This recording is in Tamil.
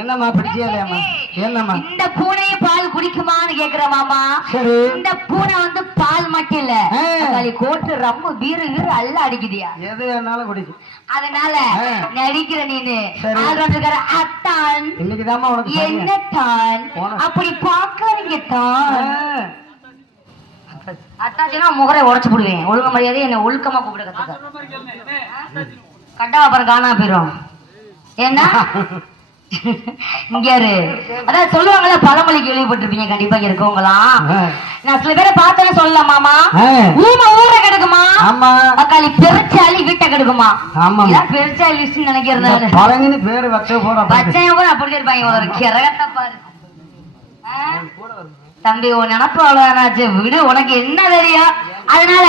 என்னம்மா பிடிச்சியாமா? என்னம்மா இந்த பூனையை பால் குடிக்குமான்னு கேக்குற மாமா. சரி. இந்த பூனை வந்து பால் மட்டும் இல்ல, கோட்டு ரொம்ப வீறு வீறு அல்ல அடிக்குதியா. எது என்னாலும் குடிக்கும். அதனால நடிக்கிற நீனு அத்தான் இன்னைக்குதாம்மா உனக்கு என்ன தான் அப்படி பாக்காதீங்க தான். அத்தாச்சுன்னா முகரை உடைச்சு போடுவேன். ஒழுங்க மரியாதை என்ன ஒழுக்கமா கூப்பிட கத்துக்க. கட்டா அப்புறம் காணா போயிரும். ஏன்னா இங்க அதான் சொல்லுவாங்கல்ல, பழமொழி கேள்விப்பட்டிருப்பீங்க கண்டிப்பா இருக்கவங்களாம். நான் சில பேரை பார்த்தேன்னு சொல்லலாம் மாமா. ஊமை ஊரை கெடுக்குமா, தக்காளி பெருச்சாலி வீட்டை கெடுக்குமா. பெருச்சாலி நினைக்கிறது பழங்கின்னு பேரு வச்ச போற பச்சையும் கூட அப்படி இருப்பாங்க. கிரகத்தை பாரு தம்பி, உன் நினப்பு அவ்வளவுதானாச்சு விடு, உனக்கு என்ன தெரியும். அதனால